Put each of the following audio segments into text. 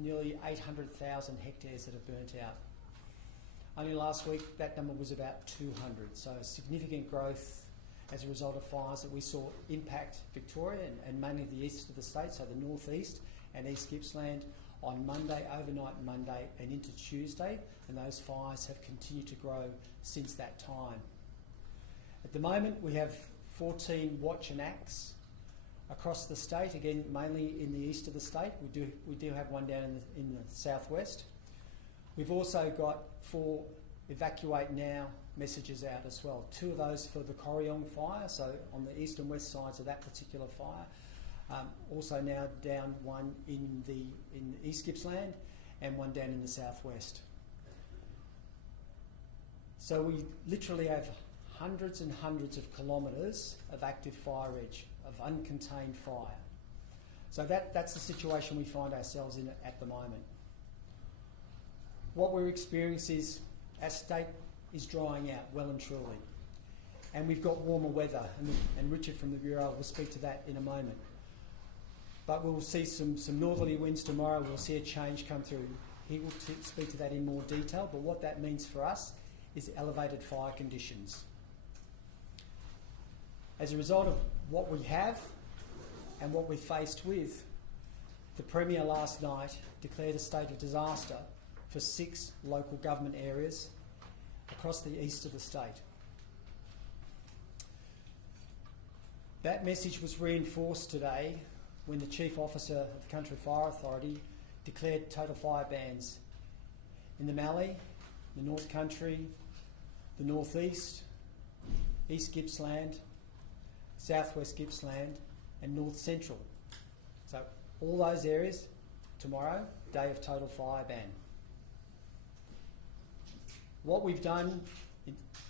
nearly 800,000 hectares that have burnt out. Only last week that number was about 200, so significant growth as a result of fires that we saw impact Victoria and mainly the east of the state, so the northeast and East Gippsland on Monday, overnight Monday and into Tuesday, and those fires have continued to grow since that time. At the moment we have 14 watch and acts across the state, again mainly in the east of the state. We do have one down in the southwest. We've also got 4 evacuate now messages out as well. 2 of those for the Corryong fire, so on the east and west sides of that particular fire. Also now down one in East Gippsland and one down in the southwest. So we literally have hundreds and hundreds of kilometres of active fire edge, of uncontained fire. So that's the situation we find ourselves in at the moment. What we're experiencing is our state is drying out well and truly. And we've got warmer weather, and Richard from the Bureau will speak to that in a moment. But we'll see some northerly winds tomorrow. We'll see a change come through. He will speak to that in more detail, but what that means for us is elevated fire conditions. As a result of what we have and what we're faced with, the Premier last night declared a state of disaster for 6 local government areas across the east of the state. That message was reinforced today when the Chief Officer of the Country Fire Authority declared total fire bans in the Mallee, the North Country, the North East, East Gippsland, Southwest Gippsland and North Central. So all those areas, tomorrow, day of total fire ban. What we've done,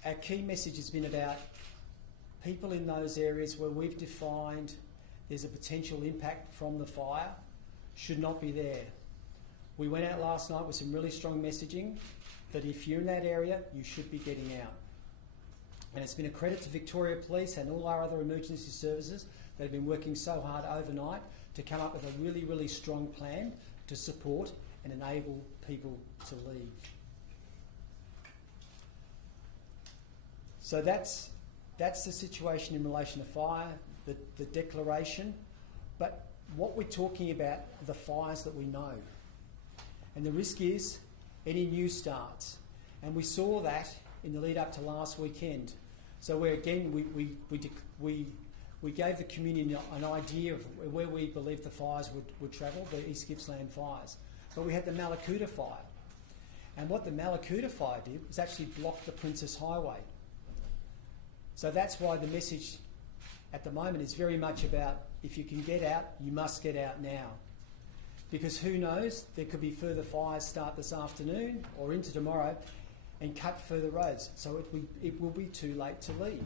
our key message has been about people in those areas where we've defined there's a potential impact from the fire should not be there. We went out last night with some really strong messaging that if you're in that area, you should be getting out. And it's been a credit to Victoria Police and all our other emergency services that have been working so hard overnight to come up with a really, really strong plan to support and enable people to leave. So that's the situation in relation to fire, the declaration. But what we're talking about are the fires that we know. And the risk is any new starts. And we saw that in the lead up to last weekend. So where again we gave the community an idea of where we believed the fires would travel, the East Gippsland fires. But we had the Mallacoota fire. And what the Mallacoota fire did was actually block the Princess Highway. So that's why the message at the moment is very much about if you can get out, you must get out now. Because who knows, there could be further fires start this afternoon or into tomorrow and cut further roads. So it will be too late to leave.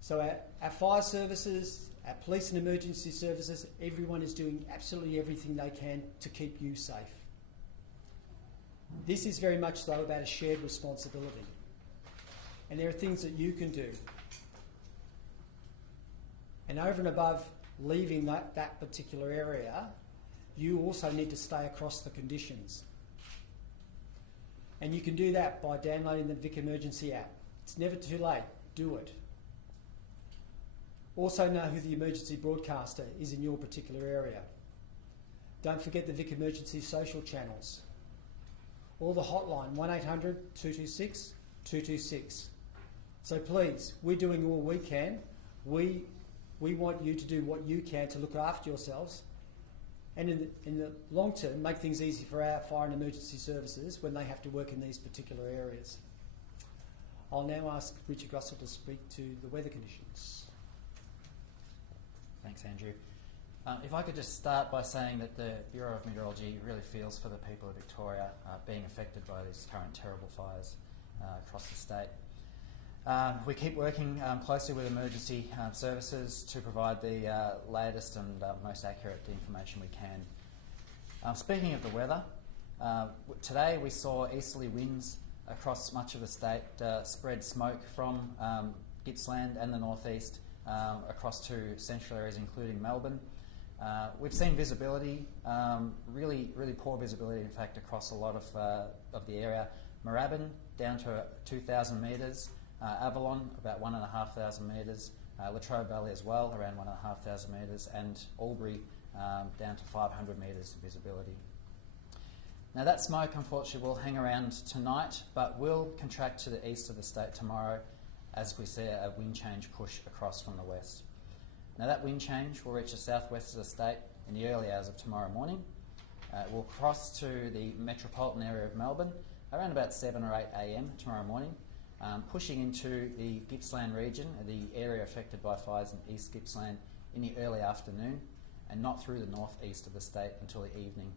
So our fire services, our police and emergency services, everyone is doing absolutely everything they can to keep you safe. This is very much though about a shared responsibility. And there are things that you can do. And over and above leaving that particular area, you also need to stay across the conditions. And you can do that by downloading the Vic Emergency app. It's never too late. Do it. Also know who the emergency broadcaster is in your particular area. Don't forget the Vic Emergency social channels. Or the hotline, 1800 226 226. So please, we're doing all we can. We want you to do what you can to look after yourselves and in the long term make things easy for our fire and emergency services when they have to work in these particular areas. I'll now ask Richard Gossell to speak to the weather conditions. Thanks, Andrew. If I could just start by saying that the Bureau of Meteorology really feels for the people of Victoria being affected by these current terrible fires across the state. We keep working closely with emergency services to provide the latest and most accurate information we can. Speaking of the weather, today we saw easterly winds across much of the state spread smoke from Gippsland and the northeast across to central areas including Melbourne. We've seen visibility, really poor visibility, in fact, across a lot of the area. Moorabbin down to 2,000 metres, Avalon about 1,500 metres, Latrobe Valley as well around 1,500 metres, and Albury down to 500 metres of visibility. Now that smoke unfortunately will hang around tonight, but will contract to the east of the state tomorrow as we see a wind change push across from the west. Now that wind change will reach the southwest of the state in the early hours of tomorrow morning. It will cross to the metropolitan area of Melbourne around about 7 or 8 a.m. tomorrow morning, pushing into the Gippsland region, the area affected by fires in East Gippsland, in the early afternoon, and not through the northeast of the state until the evening.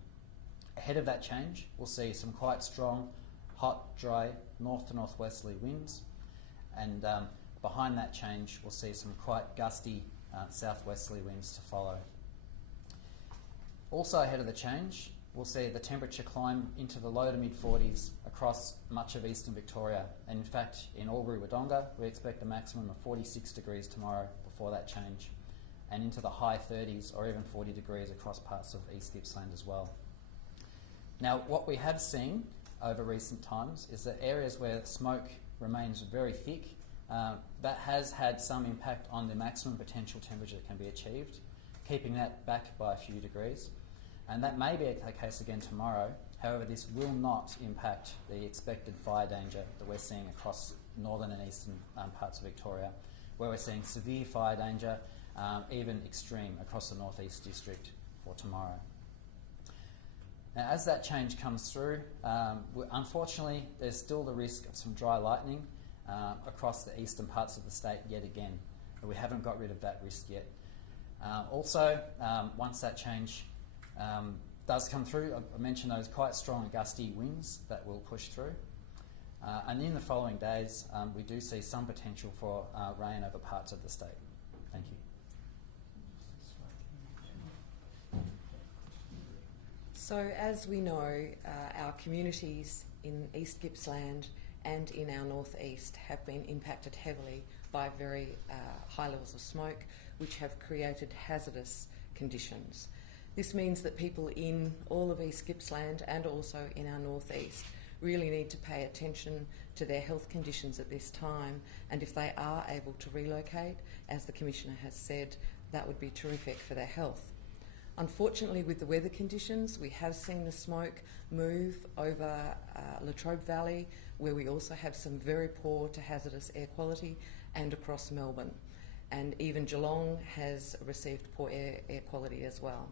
Ahead of that change, we'll see some quite strong, hot, dry, north to northwesterly winds, and behind that change, we'll see some quite gusty southwesterly winds to follow. Also ahead of the change, we'll see the temperature climb into the low to mid 40s across much of eastern Victoria. And in fact, in Albury-Wodonga, we expect a maximum of 46 degrees tomorrow before that change, and into the high 30s or even 40 degrees across parts of East Gippsland as well. Now, what we have seen over recent times is that areas where smoke remains very thick, that has had some impact on the maximum potential temperature that can be achieved, keeping that back by a few degrees. And that may be the case again tomorrow. However, this will not impact the expected fire danger that we're seeing across northern and eastern parts of Victoria, where we're seeing severe fire danger, even extreme, across the northeast district for tomorrow. Now, as that change comes through, unfortunately, there's still the risk of some dry lightning across the eastern parts of the state yet again. But we haven't got rid of that risk yet. Also, once that change does come through, I mentioned those quite strong and gusty winds that will push through. And in the following days, we do see some potential for rain over parts of the state. Thank you. So as we know, our communities in East Gippsland and in our northeast have been impacted heavily by very high levels of smoke, which have created hazardous conditions. This means that people in all of East Gippsland and also in our northeast really need to pay attention to their health conditions at this time, and if they are able to relocate, as the Commissioner has said, that would be terrific for their health. Unfortunately, with the weather conditions, we have seen the smoke move over Latrobe Valley, where we also have some very poor to hazardous air quality, and across Melbourne. And even Geelong has received poor air quality as well.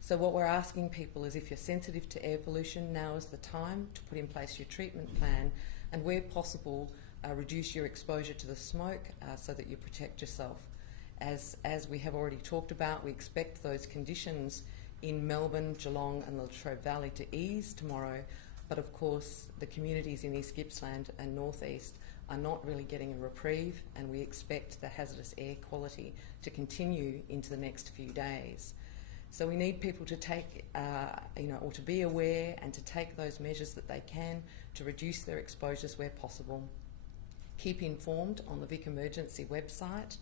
So what we're asking people is, if you're sensitive to air pollution, now is the time to put in place your treatment plan, and where possible, reduce your exposure to the smoke so that you protect yourself. As we have already talked about, we expect those conditions in Melbourne, Geelong and the Latrobe Valley to ease tomorrow, but of course the communities in East Gippsland and North East are not really getting a reprieve, and we expect the hazardous air quality to continue into the next few days. So we need people to take, or to be aware and to take those measures that they can to reduce their exposures where possible. Keep informed on the Vic Emergency website.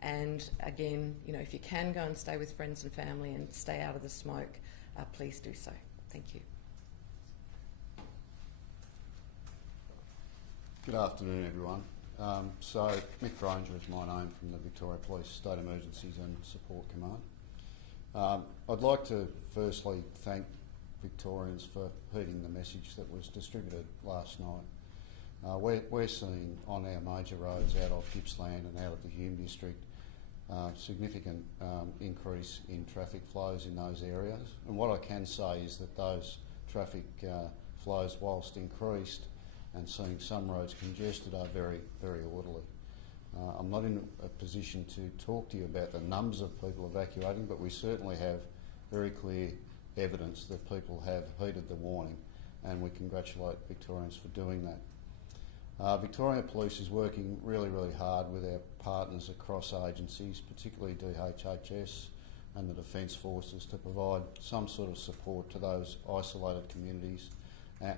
And again, if you can go and stay with friends and family and stay out of the smoke, please do so. Thank you. Good afternoon, everyone. So Mick Granger is my name, from the Victoria Police State Emergencies and Support Command. I'd like to firstly thank Victorians for heeding the message that was distributed last night. We're seeing on our major roads out of Gippsland and out of the Hume district significant increase in traffic flows in those areas. And what I can say is that those traffic flows, whilst increased and seeing some roads congested, are very, very orderly. I'm not in a position to talk to you about the numbers of people evacuating, but we certainly have very clear evidence that people have heeded the warning, and we congratulate Victorians for doing that. Victoria Police is working really, really hard with our partners across agencies, particularly DHHS and the Defence Forces, to provide some sort of support to those isolated communities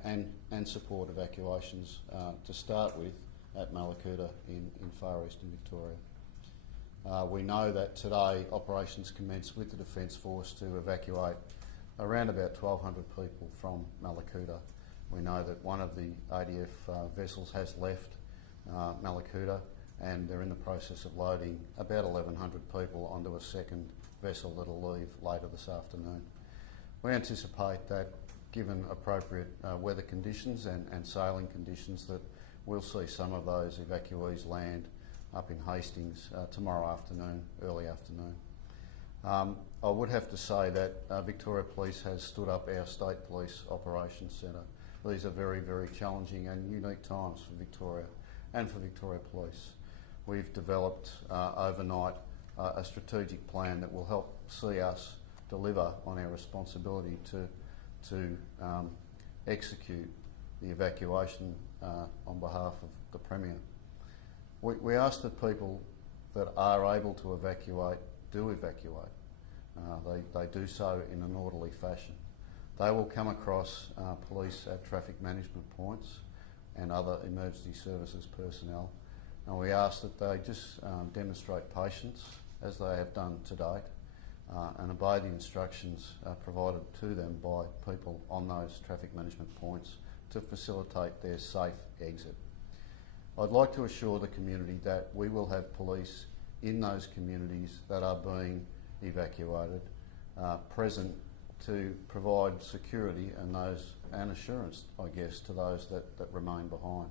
and support evacuations to start with at Mallacoota in far eastern Victoria. We know that today operations commence with the Defence Force to evacuate around about 1,200 people from Malakuta. We know that one of the ADF vessels has left Malakuta, and they're in the process of loading about 1,100 people onto a second vessel that will leave later this afternoon. We anticipate that, given appropriate weather conditions and sailing conditions, that we'll see some of those evacuees land up in Hastings tomorrow afternoon, early afternoon. I would have to say that Victoria Police has stood up our State Police Operations Centre. These are very, very challenging and unique times for Victoria and for Victoria Police. We've developed overnight a strategic plan that will help see us deliver on our responsibility to execute the evacuation on behalf of the Premier. We ask that people that are able to evacuate do evacuate. They do so in an orderly fashion. They will come across police at traffic management points and other emergency services personnel, and we ask that they just demonstrate patience as they have done to date and obey the instructions provided to them by people on those traffic management points to facilitate their safe exit. I'd like to assure the community that we will have police in those communities that are being evacuated present to provide security and assurance, I guess, to those that remain behind.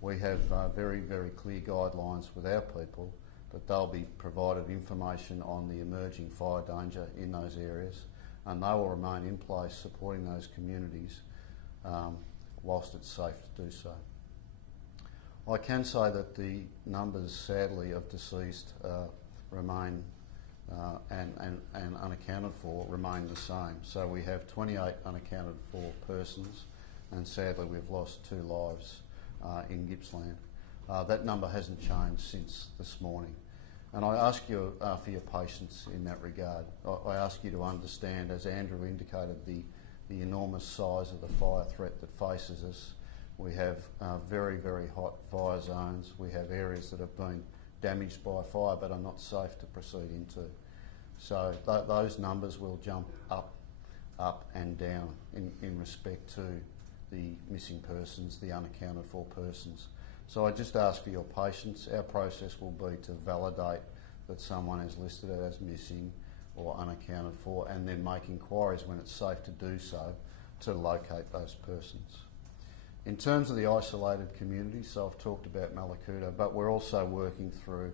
We have very, very clear guidelines with our people that they'll be provided information on the emerging fire danger in those areas, and they will remain in place supporting those communities whilst it's safe to do so. I can say that the numbers, sadly, of deceased remain and unaccounted for remain the same. So we have 28 unaccounted for persons, and sadly we've lost 2 lives in Gippsland. That number hasn't changed since this morning. And I ask you for your patience in that regard. I ask you to understand, as Andrew indicated, the enormous size of the fire threat that faces us. We have very, very hot fire zones. We have areas that have been damaged by fire but are not safe to proceed into. So those numbers will jump up and down in respect to the missing persons, the unaccounted for persons. So I just ask for your patience. Our process will be to validate that someone is listed as missing or unaccounted for, and then make inquiries when it's safe to do so to locate those persons. In terms of the isolated communities, so I've talked about Malakuta, but we're also working through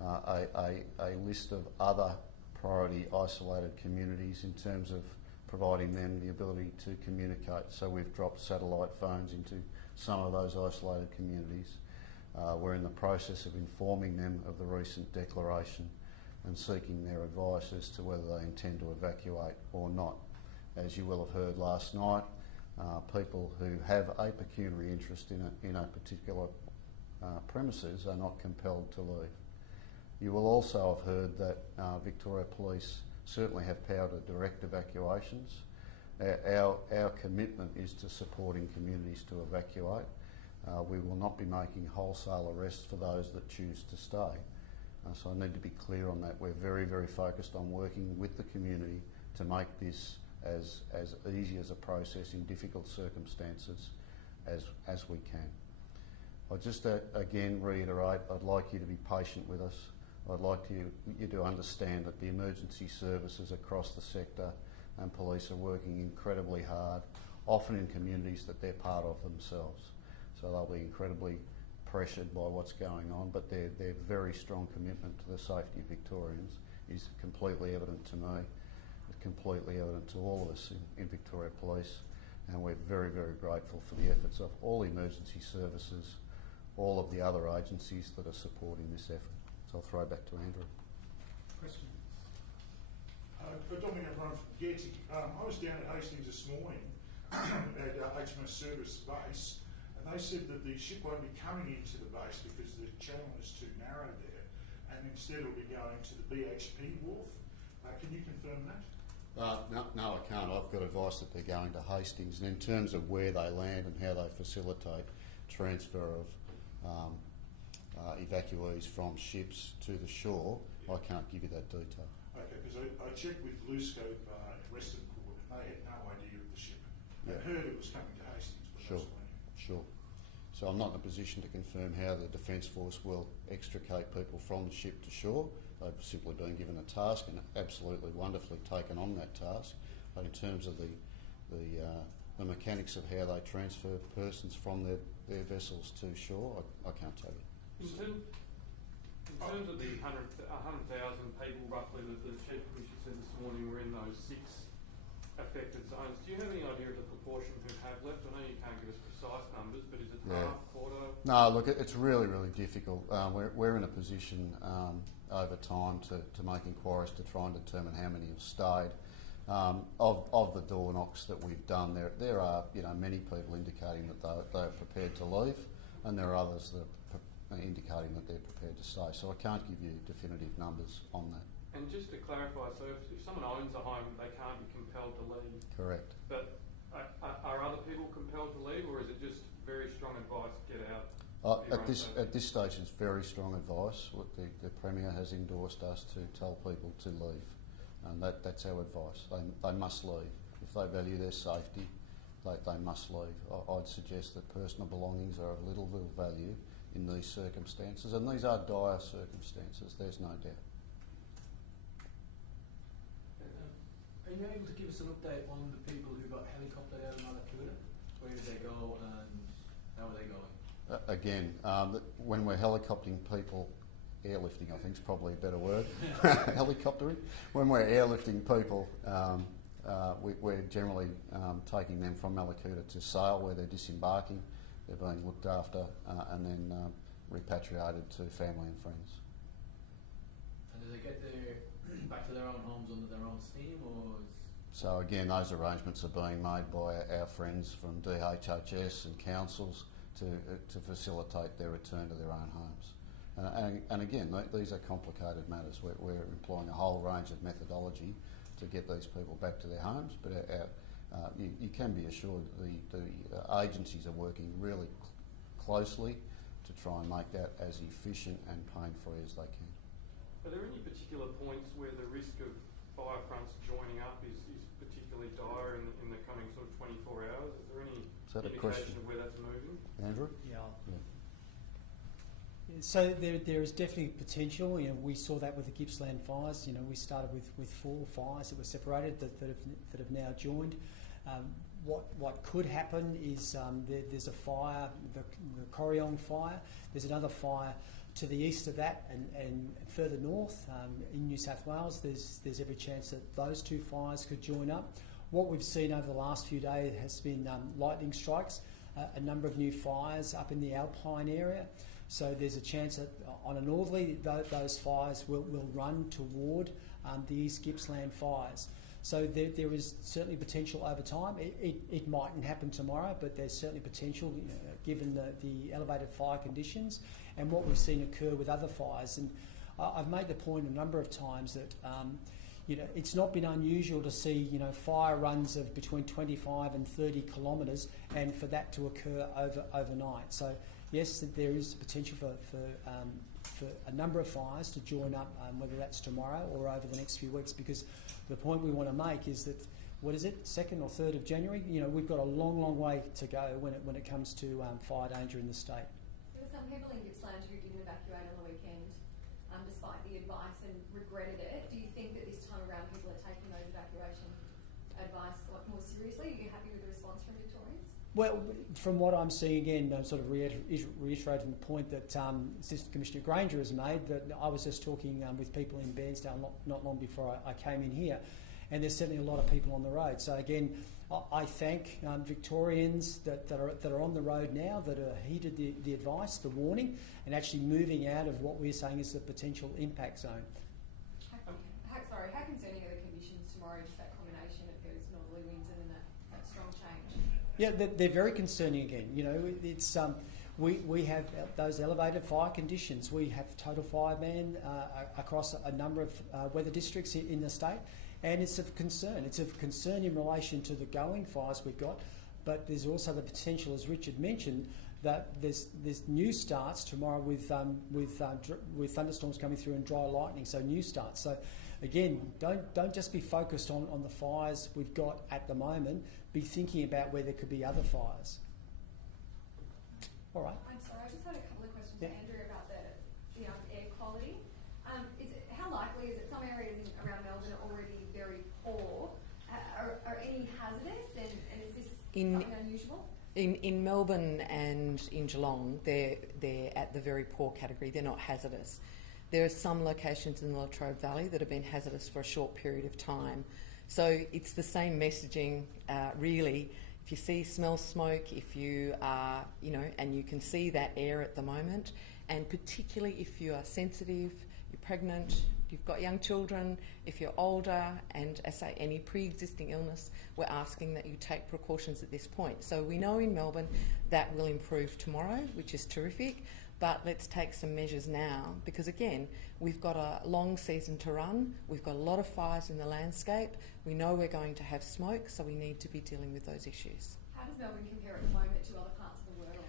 a list of other priority isolated communities in terms of providing them the ability to communicate. So we've dropped satellite phones into some of those isolated communities. We're in the process of informing them of the recent declaration and seeking their advice as to whether they intend to evacuate or not. As you will have heard last night, people who have a pecuniary interest in a particular premises are not compelled to leave. You will also have heard that Victoria Police certainly have power to direct evacuations. Our commitment is to supporting communities to evacuate. We will not be making wholesale arrests for those that choose to stay. So I need to be clear on that. We're very, very focused on working with the community to make this as easy as a process in difficult circumstances as we can. I just again reiterate, I'd like you to be patient with us. I'd like you to understand that the emergency services across the sector and police are working incredibly hard, often in communities that they're part of themselves. So they'll be incredibly pressured by what's going on, but their very strong commitment to the safety of Victorians is completely evident to me. It's completely evident to all of us in Victoria Police, and we're very, very grateful for the efforts of all emergency services, all of the other agencies that are supporting this effort. So I'll throw back to Andrew. Question. Dominic from Getty. I was down at Hastings this morning at HMS Service Base, and they said that the ship won't be coming into the base because the channel is too narrow there, and instead it'll be going to the BHP wharf. Can you confirm that? No, I can't. I've got advice that they're going to Hastings, and in terms of where they land and how they facilitate transfer evacuees from ships to the shore, I can't give you that detail. Okay, because I checked with BlueScope in Western Port, and they had no idea of the ship. They heard it was coming to Hastings, but Sure. that's when Sure. So I'm not in a position to confirm how the Defence Force will extricate people from the ship to shore. They've simply been given a task and absolutely wonderfully taken on that task. But in terms of the mechanics of how they transfer persons from their vessels to shore, I can't tell you. In terms of the 100,000 people roughly that the Chief Commissioner said this morning were in those 6 affected zones, do you have any idea of the proportion who have left? I know you can't give us precise numbers, but is it half, quarter? No, look, it's really, really difficult. We're in a position over time to make inquiries to try and determine how many have stayed. Of the door knocks that we've done, there are many people indicating that they are prepared to leave, and there are others that are indicating that they're prepared to stay. So I can't give you definitive numbers on that. And just to clarify, so if someone owns a home, they can't be compelled to leave. Correct. But are other people compelled to leave, or is it just very strong advice, get out? At this stage, it's very strong advice. What the Premier has endorsed us to tell people to leave, and that's our advice. They must leave. If they value their safety, they must leave. I'd suggest that personal belongings are of little value in these circumstances, and these are dire circumstances, there's no doubt. Are you able to give us an update on the people who got helicoptered out of Malakuta? Where did they go and how are they going? Again, when we're helicoptering people, airlifting I think is probably a better word, helicoptering. When we're airlifting people, we're generally taking them from Malakuta to Sale where they're disembarking. They're being looked after and then repatriated to family and friends. And do they get back to their own homes under their own steam, or? So again, those arrangements are being made by our friends from DHHS and councils to facilitate their return to their own homes. And again, these are complicated matters. We're employing a whole range of methodology to get these people back to their homes, but you can be assured the agencies are working really closely to try and make that as efficient and pain-free as they can. Are there any particular points where the risk of fire fronts joining up is particularly dire in the coming sort of 24 hours? Is there any indication of where that's moving? Andrew? Yeah. So there is definitely potential. We saw that with the Gippsland fires. We started with 4 fires that were separated that have now joined. What could happen is there's a fire, the Victorian fire. There's another fire to the east of that and further north in New South Wales. There's every chance that those 2 fires could join up. What we've seen over the last few days has been lightning strikes, a number of new fires up in the Alpine area. So there's a chance that on a northerly, those fires will run toward the East Gippsland fires. So there is certainly potential over time. It mightn't happen tomorrow, but there's certainly potential given the elevated fire conditions and what we've seen occur with other fires. And I've made the point a number of times that it's not been unusual to see fire runs of between 25 and 30 kilometres, and for that to occur overnight. So yes, there is potential for a number of fires to join up, whether that's tomorrow or over the next few weeks, because the point we want to make is that, 2nd or 3rd of January, we've got a long way to go when it comes to fire danger in the state. There were some people in Gippsland who didn't evacuate on the weekend despite the advice and regretted it. Do you think that this time around people are taking those evacuation advice more seriously? Are you happy with the response from Victorians? Well, from what I'm seeing, again, I'm sort of reiterating the point that Assistant Commissioner Granger has made, that I was just talking with people in Bairnsdale not long before I came in here, and there's certainly a lot of people on the road. So again, I thank Victorians that are on the road now, that are heeded the advice, the warning, and actually moving out of what we're saying is the potential impact zone. How concerning are the conditions tomorrow, just that combination of those northerly winds and then that strong change? Yeah, they're very concerning again. It's we have those elevated fire conditions. We have total fire ban across a number of weather districts in the state, and it's of concern. It's of concern in relation to the going fires we've got, but there's also the potential, as Richard mentioned, that there's new starts tomorrow with thunderstorms coming through and dry lightning, so new starts. So again, don't just be focused on the fires we've got at the moment. Be thinking about where there could be other fires. All right. I'm sorry, I just had a couple of questions Yeah. to Andrew about the air quality. How likely is it some areas around Melbourne are already very poor? Are any hazardous, and is this something unusual? In Melbourne and in Geelong, they're at the very poor category. They're not hazardous. There are some locations in the Latrobe Valley that have been hazardous for a short period of time. So it's the same messaging, really. If you see, smell smoke, if you are, and you can see that air at the moment, and particularly if you are sensitive, you're pregnant, you've got young children, if you're older, and as I say, any pre-existing illness, we're asking that you take precautions at this point. So we know in Melbourne that will improve tomorrow, which is terrific, but let's take some measures now, because again, we've got a long season to run, we've got a lot of fires in the landscape, we know we're going to have smoke, so we need to be dealing with those issues. How does Melbourne compare at the moment to other parts of the world?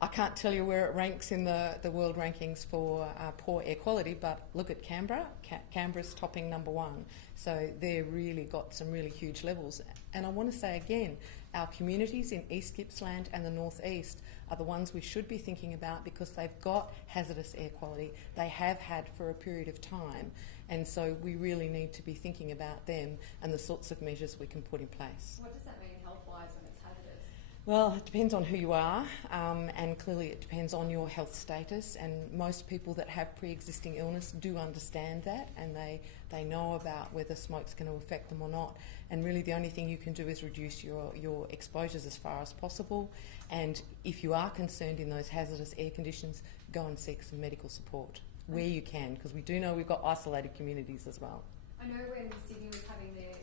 I can't tell you where it ranks in the world rankings for poor air quality, but look at Canberra. Canberra's topping number one. So they've really got some really huge levels. And I want to say again, our communities in East Gippsland and the North East are the ones we should be thinking about because they've got hazardous air quality. They have had for a period of time. And so we really need to be thinking about them and the sorts of measures we can put in place. What does that mean health-wise when it's hazardous? Well, it depends on who you are, and clearly it depends on your health status, and most people that have pre-existing illness do understand that, and they know about whether smoke's going to affect them or not, and really the only thing you can do is reduce your exposures as far as possible, and if you are concerned in those hazardous air conditions, go and seek some medical support where you can, because we do know we've got isolated communities as well. I know when Sydney was having their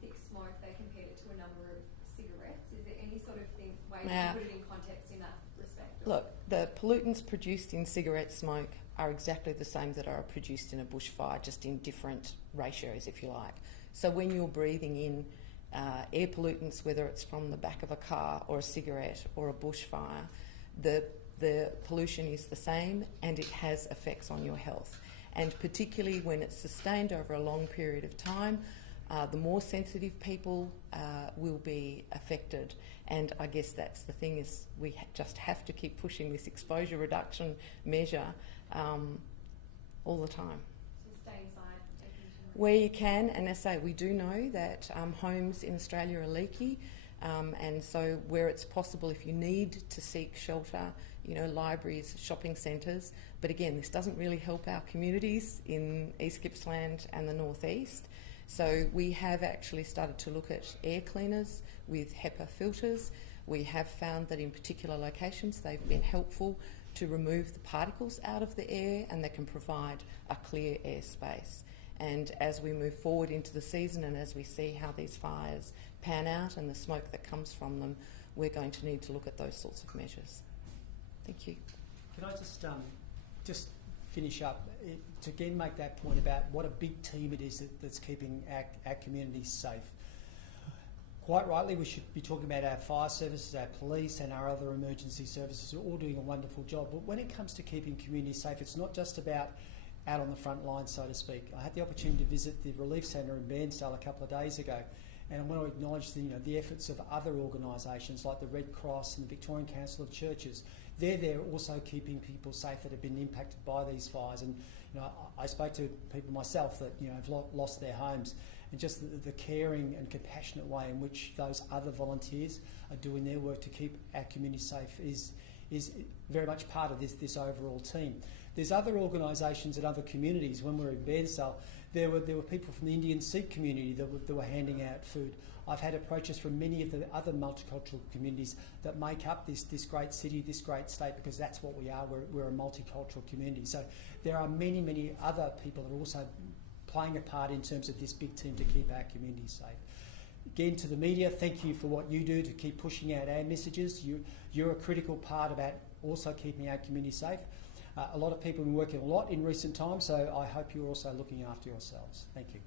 thick smoke, they compared it to a number of cigarettes. Is there any sort of way to put it in context in that respect? Look, the pollutants produced in cigarette smoke are exactly the same that are produced in a bushfire, just in different ratios, if you like. So when you're breathing in air pollutants, whether it's from the back of a car or a cigarette or a bushfire, the pollution is the same and it has effects on your health. And particularly when it's sustained over a long period of time, the more sensitive people will be affected. And I guess that's the thing, is we just have to keep pushing this exposure reduction measure all the time. So stay inside. Where you can, and as I say, we do know that homes in Australia are leaky, and so where it's possible, if you need to seek shelter, libraries, shopping centres, but again, this doesn't really help our communities in East Gippsland and the North East. So we have actually started to look at air cleaners with HEPA filters. We have found that in particular locations they've been helpful to remove the particles out of the air, and they can provide a clear air space. And as we move forward into the season and as we see how these fires pan out and the smoke that comes from them, we're going to need to look at those sorts of measures. Thank you. Can I just finish up to again make that point about what a big team it is that's keeping our communities safe. Quite rightly, we should be talking about our fire services, our police and our other emergency services who are all doing a wonderful job. But when it comes to keeping communities safe, it's not just about out on the front line, so to speak. I had the opportunity to visit the Relief Centre in Bairnsdale a couple of days ago, and I want to acknowledge the efforts of other organisations like the Red Cross and the Victorian Council of Churches. They're there also keeping people safe that have been impacted by these fires. And I spoke to people myself that have lost their homes, and just the caring and compassionate way in which those other volunteers are doing their work to keep our community safe is very much part of this overall team. There's other organisations and other communities. When we were in Bairnsdale, there were people from the Indian Sikh community that were handing out food. I've had approaches from many of the other multicultural communities that make up this great city, this great state, because that's what we are. We're a multicultural community. So there are many, many other people that are also playing a part in terms of this big team to keep our community safe. Again, to the media, thank you for what you do to keep pushing out our messages. You're a critical part about also keeping our community safe. A lot of people have been working a lot in recent times, so I hope you're also looking after yourselves. Thank you.